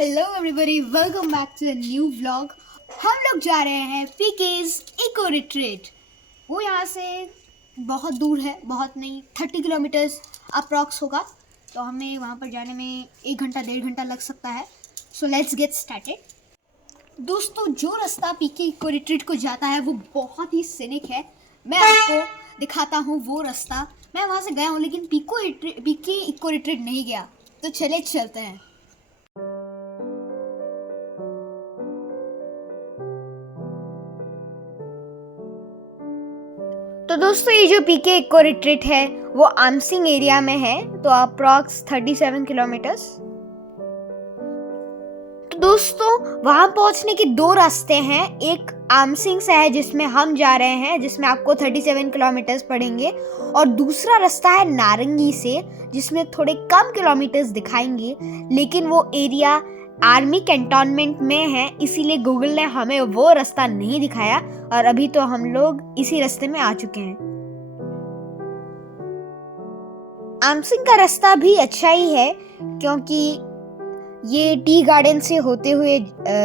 Hello everybody, welcome back to the new vlog. हम लोग जा रहे हैं पीकेज इको रिट्रीट। वो यहाँ से बहुत दूर है, बहुत नहीं, 30 किलोमीटर्स अप्रॉक्स होगा। तो हमें वहाँ पर जाने में 1 घंटा 1.5 घंटा लग सकता है। So let's get started. दोस्तों, जो रास्ता पीके इको रिट्रीट को जाता है वो बहुत ही सीनिक है। मैं आपको दिखाता हूँ वो रास्ता। मैं वहाँ से गया हूँ लेकिन पीके इको रिट्रीट नहीं गया। तो चले चलते हैं। तो दोस्तों, ये जो पीके इको रिट्रीट है वो आमसिंग एरिया में है, तो अप्रॉक्स 37 किलोमीटर्स। तो दोस्तों, वहां पहुंचने के दो रास्ते हैं। एक आमसिंग से है जिसमें हम जा रहे हैं, जिसमें आपको 37 किलोमीटर्स पड़ेंगे, और दूसरा रास्ता है नारंगी से, जिसमें थोड़े कम किलोमीटर्स दिखाएंगे, लेकिन वो एरिया आर्मी कैंटोनमेंट में है, इसीलिए गूगल ने हमें वो रास्ता नहीं दिखाया। और अभी तो हम लोग इसी रास्ते में आ चुके हैं। आमसिंग का रास्ता भी अच्छा ही है, क्योंकि ये टी गार्डन से होते हुए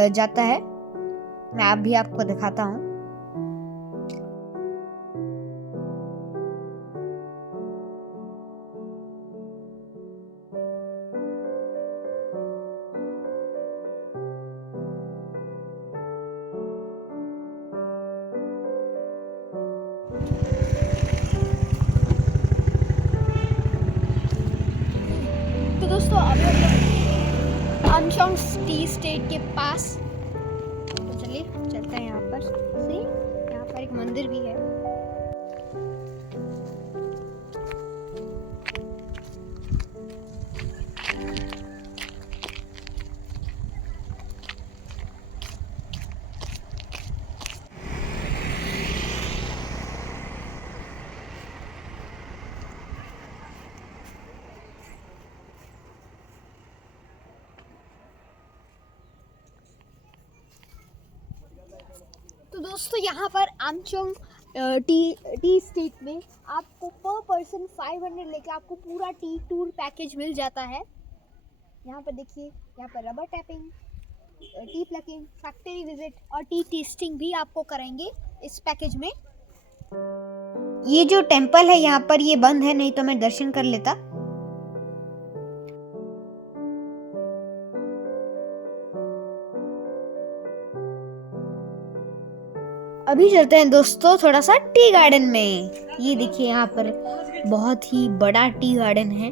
जाता है। मैं भी आपको दिखाता हूँ। तो दोस्तों, अभी हम लोग आमचोंग टी स्टेट के पास, तो चलिए चलते हैं। यहाँ पर सी, यहाँ पर एक मंदिर भी है। तो दोस्तों, यहाँ पर आमचोंग टी स्टेट में आपको पर पर्सन 500 लेके आपको पूरा टी टूर पैकेज मिल जाता है। यहाँ पर देखिए, यहाँ पर rubber tapping, T plucking, factory visit और टी टेस्टिंग भी आपको कराएंगे इस पैकेज में। ये जो टेंपल है यहाँ पर, ये बंद है, नहीं तो मैं दर्शन कर लेता। अभी चलते हैं दोस्तों थोड़ा सा टी गार्डन में। ये देखिए, यहाँ पर बहुत ही बड़ा टी गार्डन है।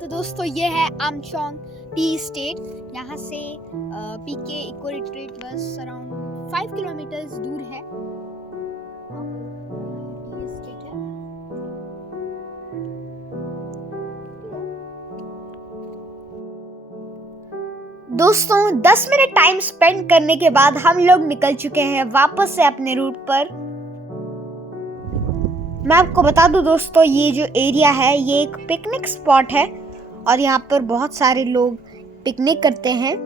तो दोस्तों, ये है आमचोंग टी स्टेट। यहाँ से पीके इको रिट्रीट बस अराउंड 5 किलोमीटर्स दूर है। टी स्टेट है। दोस्तों, 10 मिनट टाइम स्पेंड करने के बाद हम लोग निकल चुके हैं वापस से अपने रूट पर। मैं आपको बता दूं दोस्तों, ये जो एरिया है ये एक पिकनिक स्पॉट है, और यहाँ पर बहुत सारे लोग पिकनिक करते हैं।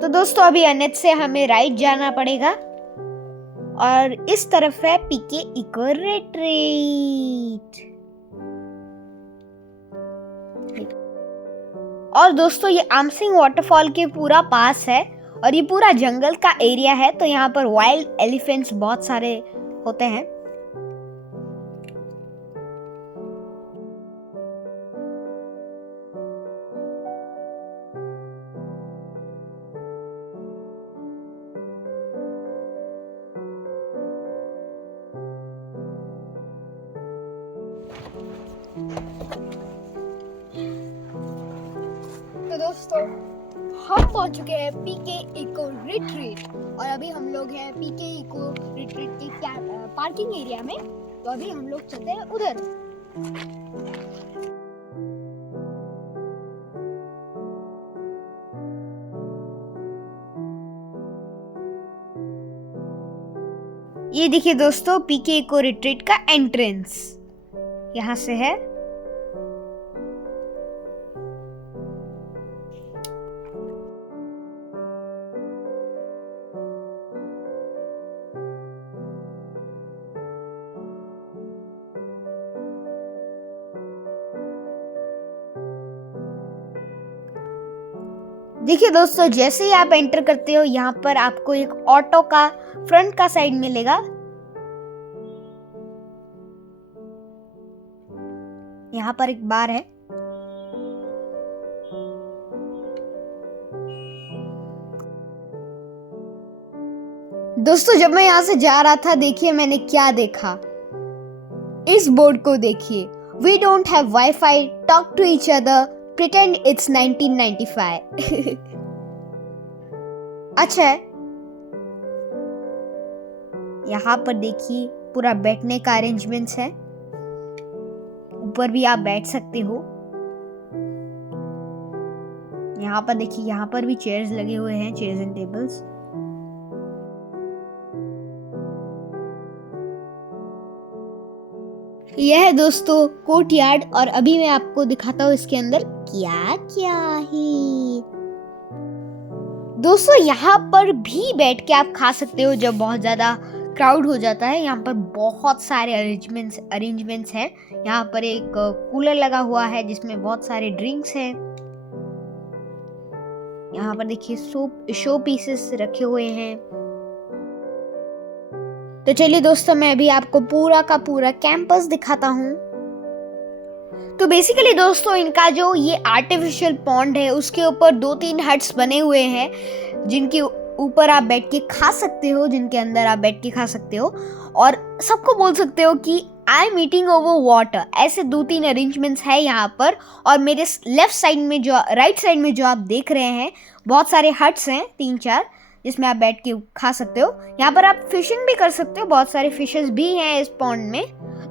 तो दोस्तों, अभी एनएच से हमें राइट जाना पड़ेगा, और इस तरफ है पीके इको रिट्रीट। और दोस्तों, ये आमसिंग वाटरफॉल के पूरा पास है, और ये पूरा जंगल का एरिया है, तो यहाँ पर वाइल्ड एलिफेंट्स बहुत सारे होते हैं। तो दोस्तों, हम पहुंच चुके हैं पीके इको रिट्रीट, और अभी हम लोग हैं पीके इको रिट्रीट के पार्किंग एरिया में। तो अभी हम लोग चलते हैं उधर। ये देखिए दोस्तों, पीके इको रिट्रीट का एंट्रेंस यहाँ से है। देखिए दोस्तों, जैसे ही आप एंटर करते हो यहाँ पर आपको एक ऑटो का फ्रंट का साइड मिलेगा। यहाँ पर एक बार है। दोस्तों, जब मैं यहाँ से जा रहा था, देखिए मैंने क्या देखा। इस बोर्ड को देखिए, we don't have WiFi, talk to each other, pretend it's 1995। अच्छा है। यहाँ पर देखिए पूरा बैठने का अरेंजमेंट्स है, ऊपर भी आप बैठ सकते हो। यहाँ पर देखिए, यहाँ पर भी चेयर्स लगे हुए हैं, चेयर्स एंड टेबल्स। यह है दोस्तों कोर्टयार्ड, और अभी मैं आपको दिखाता हूँ इसके अंदर क्या क्या है। दोस्तों, यहाँ पर भी बैठ के आप खा सकते हो जब बहुत ज्यादा क्राउड हो जाता है। यहाँ पर बहुत सारे अरेंजमेंट्स हैं। यहाँ पर एक कूलर लगा हुआ है जिसमें बहुत सारे ड्रिंक्स हैं। यहाँ पर देखिए शो पीसेस रखे हुए हैं। तो चलिए दोस्तों, मैं अभी आपको पूरा का पूरा कैंपस दिखाता हूँ। तो बेसिकली दोस्तों, इनका जो ये आर्टिफिशियल पॉन्ड है उसके ऊपर 2-3 हट्स बने हुए हैं जिनके ऊपर आप बैठ के खा सकते हो, जिनके अंदर आप बैठ के खा सकते हो और सबको बोल सकते हो कि I am eating over water. ऐसे 2-3 अरेंजमेंट्स है यहाँ पर। और मेरे लेफ्ट साइड में जो राइट साइड में जो आप देख रहे हैं, बहुत सारे हट्स हैं 3-4 जिसमें आप बैठ के खा सकते हो। यहाँ पर आप फिशिंग भी कर सकते हो, बहुत सारे फिशेस भी हैं इस पॉन्ड में।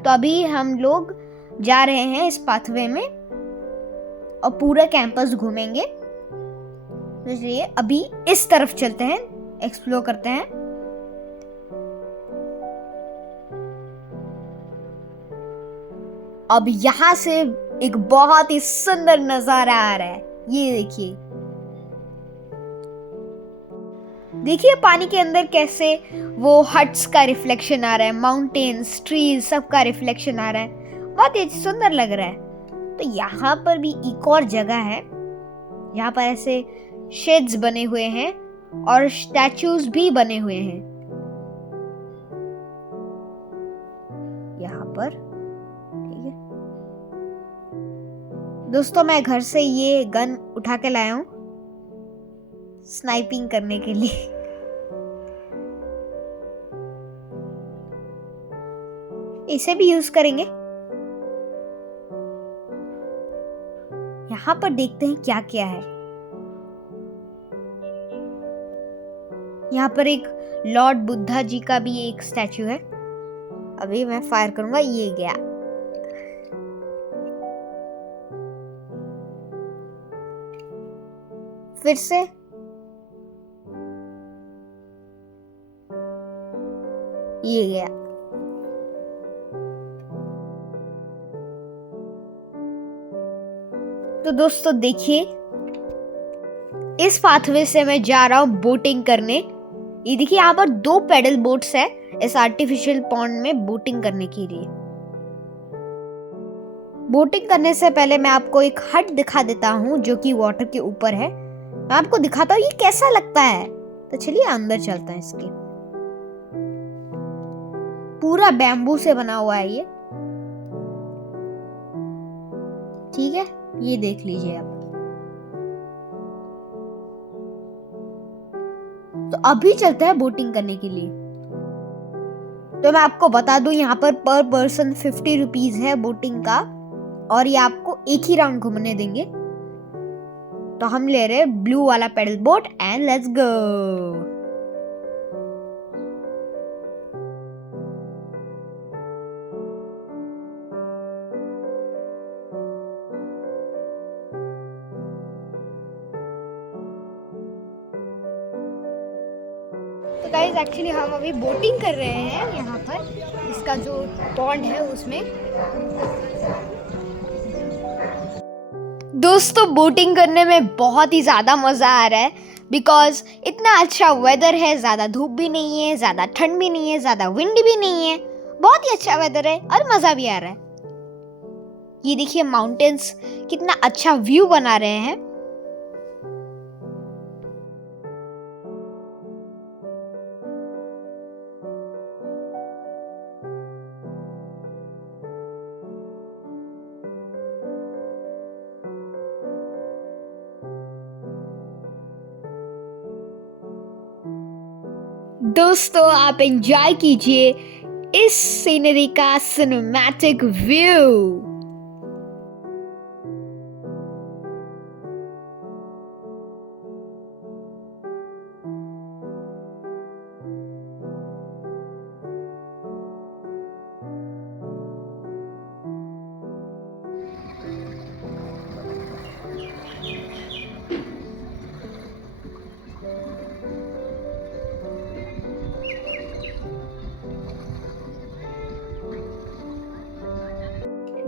तो अभी हम लोग जा रहे हैं इस पाथवे में और पूरा कैंपस घूमेंगे। तो इसलिए अभी इस तरफ चलते हैं, एक्सप्लोर करते हैं। अब यहाँ से एक बहुत ही सुंदर नजारा आ रहा है, ये देखिए। देखिए पानी के अंदर कैसे वो हट्स का रिफ्लेक्शन आ रहा है, माउंटेन्स, ट्रीज, सब का रिफ्लेक्शन आ रहा है, बहुत ही सुंदर लग रहा है। तो यहाँ पर भी एक और जगह है, यहाँ पर ऐसे शेड्स बने हुए हैं और स्टैचूज भी बने हुए हैं यहाँ पर। ठीक है दोस्तों, मैं घर से ये गन उठा के लाया हूँ स्नाइपिंग करने के लिए। इसे भी यूज करेंगे। यहाँ पर देखते हैं क्या क्या है। यहाँ पर एक लॉर्ड बुद्धा जी का भी एक स्टैचू है। अभी मैं फायर करूंगा, ये गया। फिर से ये गया। तो दोस्तों देखिए, इस पाथवे से मैं जा रहा हूं बोटिंग करने। ये देखिए, यहाँ पर 2 पैडल बोट्स है इस आर्टिफिशियल पॉन्ड में बोटिंग करने के लिए। बोटिंग करने से पहले मैं आपको एक हट दिखा देता हूँ जो कि वाटर के ऊपर है। मैं आपको दिखाता हूँ ये कैसा लगता है। तो चलिए अंदर चलते हैं। इसके पूरा बैम्बू से बना हुआ है ये। ठीक है, ये देख लीजिए आप। तो अभी चलते हैं बोटिंग करने के लिए। तो मैं आपको बता दूं, यहाँ पर पर्सन 50 रुपीज है बोटिंग का, और ये आपको एक ही राउंड घूमने देंगे। तो हम ले रहे हैं ब्लू वाला pedal boat and let's go. तो गाइस एक्चुअली हम अभी बोटिंग कर रहे हैं यहाँ पर, इसका जो पॉन्ड है उसमें। दोस्तों बोटिंग करने में बहुत ही ज़्यादा मज़ा आ रहा है, बिकॉज इतना अच्छा वेदर है, ज़्यादा धूप भी नहीं है, ज़्यादा ठंड भी नहीं है, ज़्यादा विंड भी नहीं है, बहुत ही अच्छा वेदर है और मज़ा भी आ रहा है। ये देखिए माउंटेन्स कितना अच्छा व्यू बना रहे हैं। दोस्तों आप एंजॉय कीजिए इस सीनरी का सिनेमैटिक व्यू।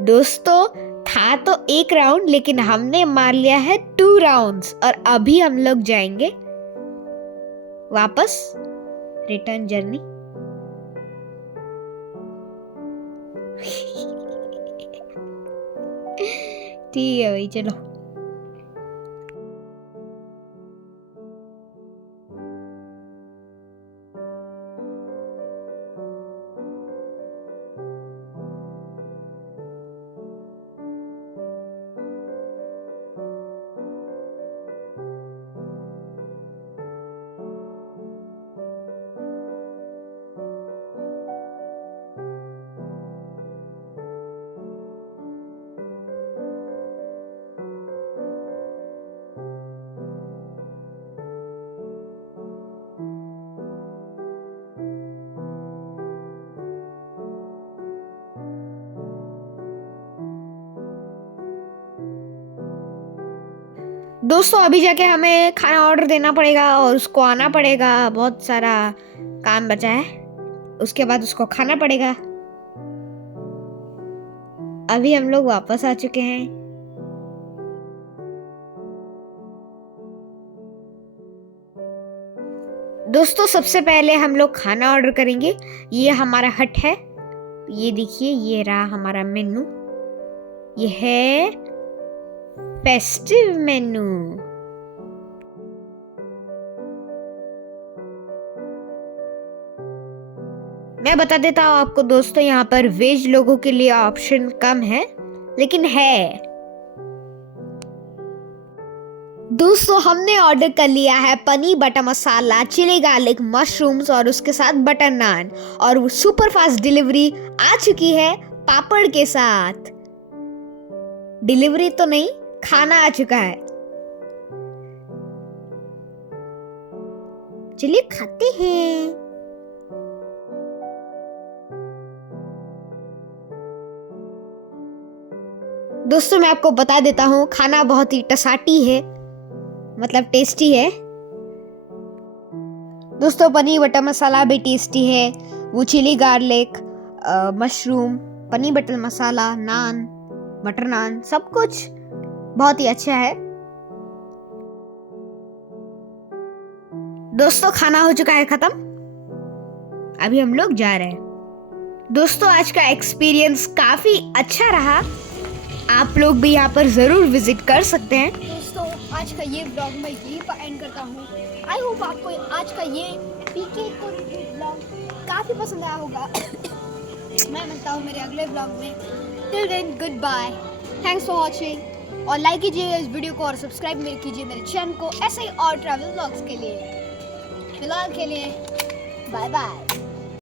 दोस्तों था तो एक राउंड, लेकिन हमने मार लिया है 2 राउंड्स और अभी हम लोग जाएंगे वापस रिटर्न जर्नी। ठीक है भाई, चलो। दोस्तों अभी जाके हमें खाना ऑर्डर देना पड़ेगा और उसको आना पड़ेगा, बहुत सारा काम बचा है, उसके बाद उसको खाना पड़ेगा। अभी हम लोग वापस आ चुके हैं। दोस्तों सबसे पहले हम लोग खाना ऑर्डर करेंगे। ये हमारा हट है, ये देखिए, ये रहा हमारा मेनू। ये है फेस्टिव मेनू। मैं बता देता हूँ आपको दोस्तों, यहाँ पर वेज लोगों के लिए ऑप्शन कम है, लेकिन है। दोस्तों हमने ऑर्डर कर लिया है पनीर बटर मसाला, चिली गार्लिक, मशरूम्स और उसके साथ बटर नान, और वो सुपर फास्ट डिलीवरी आ चुकी है पापड़ के साथ। डिलीवरी तो नहीं, खाना आ चुका है। चलिए खाते हैं। दोस्तों मैं आपको बता देता हूँ, खाना बहुत ही टसाटी है, मतलब टेस्टी है। दोस्तों पनीर बटर मसाला भी टेस्टी है, वो chilli garlic, mushroom, paneer butter masala, naan, butter naan, सब कुछ बहुत ही अच्छा है। दोस्तों खाना हो चुका है खत्म, अभी हम लोग जा रहे हैं। दोस्तों आज का एक्सपीरियंस काफी अच्छा रहा, आप लोग भी यहाँ पर जरूर विजिट कर सकते हैं। दोस्तों आज का ये व्लॉग मैं यहीं पर एंड करता हूँ। आई होप आपको आज का ये पीके व्लॉग काफी पसंद आया होगा। मैं मिलता हूँ मेरे अगले व्लॉग में। Till then goodbye, thanks for watching, और लाइक कीजिए इस वीडियो को और सब्सक्राइब कीजिए मेरे चैनल को ऐसे ही और ट्रैवल व्लॉग्स के लिए। फिलहाल के लिए बाय बाय।